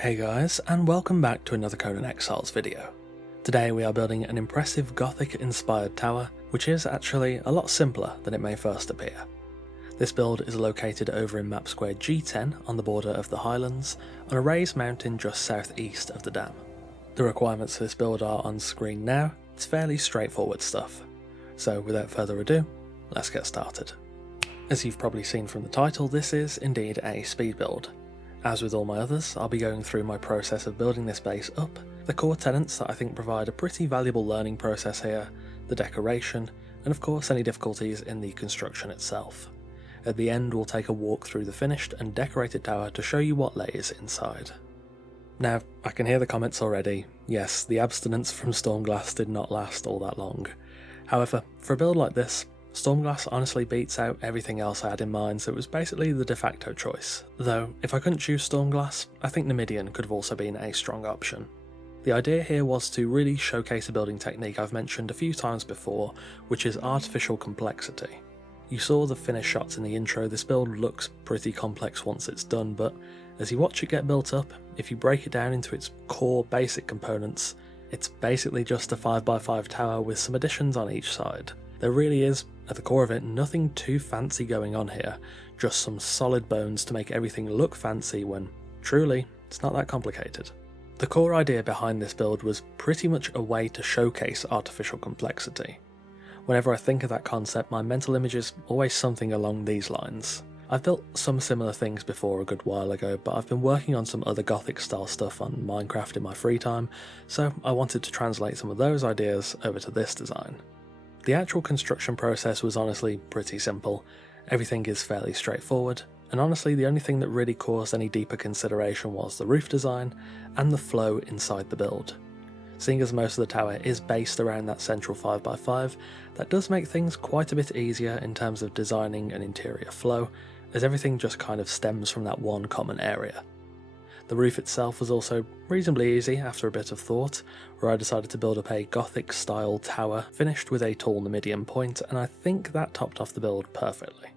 Hey guys, and welcome back to another Conan Exiles video. Today we are building an impressive Gothic inspired tower, which is actually a lot simpler than it may first appear. This build is located over in map square G10 on the border of the Highlands, on a raised mountain just southeast of the dam. The requirements for this build are on screen now. It's fairly straightforward stuff. So without further ado, let's get started. As you've probably seen from the title, this is indeed a speed build. As with all my others, I'll be going through my process of building this base up, the core tenets that I think provide a pretty valuable learning process here, the decoration, and of course any difficulties in the construction itself. At the end we'll take a walk through the finished and decorated tower to show you what lays inside. Now, I can hear the comments already. Yes, the abstinence from Stormglass did not last all that long. However, for a build like this, Stormglass honestly beats out everything else I had in mind, so it was basically the de facto choice. Though, if I couldn't choose Stormglass, I think Numidian could have also been a strong option. The idea here was to really showcase a building technique I've mentioned a few times before, which is artificial complexity. You saw the finished shots in the intro. This build looks pretty complex once it's done, but as you watch it get built up, if you break it down into its core basic components, it's basically just a 5x5 tower with some additions on each side. There really is, at the core of it, nothing too fancy going on here, just some solid bones to make everything look fancy when, truly, it's not that complicated. The core idea behind this build was pretty much a way to showcase artificial complexity. Whenever I think of that concept, my mental image is always something along these lines. I've built some similar things before a good while ago, but I've been working on some other Gothic style stuff on Minecraft in my free time, so I wanted to translate some of those ideas over to this design. The actual construction process was honestly pretty simple. Everything is fairly straightforward, and honestly the only thing that really caused any deeper consideration was the roof design and the flow inside the build. Seeing as most of the tower is based around that central 5x5, that does make things quite a bit easier in terms of designing an interior flow, as everything just kind of stems from that one common area. The roof itself was also reasonably easy after a bit of thought, where I decided to build up a Gothic style tower finished with a tall Numidian point, and I think that topped off the build perfectly.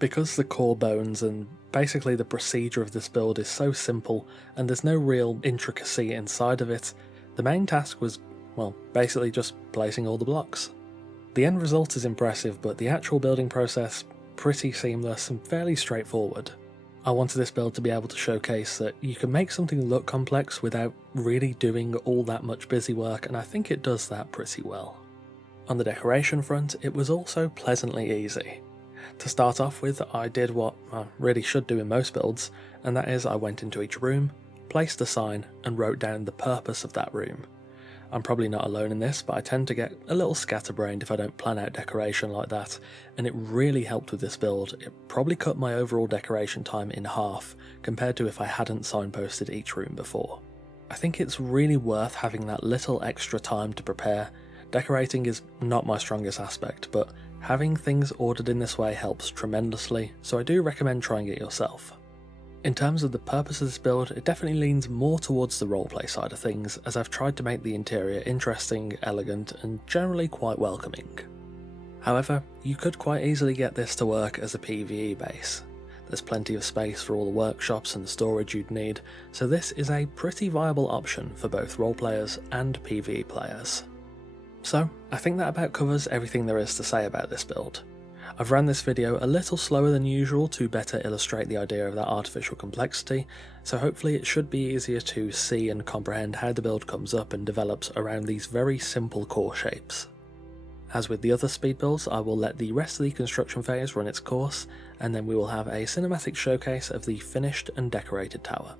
Because the core bones and basically the procedure of this build is so simple and there's no real intricacy inside of it, the main task was, well, basically just placing all the blocks. The end result is impressive, but the actual building process pretty seamless and fairly straightforward. I wanted this build to be able to showcase that you can make something look complex without really doing all that much busy work, and I think it does that pretty well. On the decoration front, it was also pleasantly easy. To start off with, I did what I really should do in most builds, and that is I went into each room, placed a sign, and wrote down the purpose of that room. I'm probably not alone in this, but I tend to get a little scatterbrained if I don't plan out decoration like that, and it really helped with this build. It probably cut my overall decoration time in half, compared to if I hadn't signposted each room before. I think it's really worth having that little extra time to prepare. Decorating is not my strongest aspect, but having things ordered in this way helps tremendously, so I do recommend trying it yourself. In terms of the purpose of this build, it definitely leans more towards the roleplay side of things, as I've tried to make the interior interesting, elegant, and generally quite welcoming. However, you could quite easily get this to work as a PvE base. There's plenty of space for all the workshops and storage you'd need, so this is a pretty viable option for both roleplayers and PvE players. So, I think that about covers everything there is to say about this build. I've ran this video a little slower than usual to better illustrate the idea of that artificial complexity, so hopefully it should be easier to see and comprehend how the build comes up and develops around these very simple core shapes. As with the other speed builds, I will let the rest of the construction phase run its course, and then we will have a cinematic showcase of the finished and decorated tower.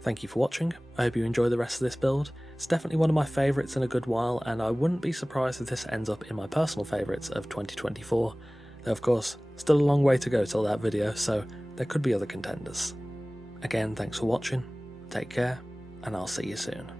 Thank you for watching. I hope you enjoy the rest of this build. It's definitely one of my favourites in a good while, and I wouldn't be surprised if this ends up in my personal favourites of 2024. Though of course, still a long way to go till that video, so there could be other contenders. Again, thanks for watching, take care, and I'll see you soon.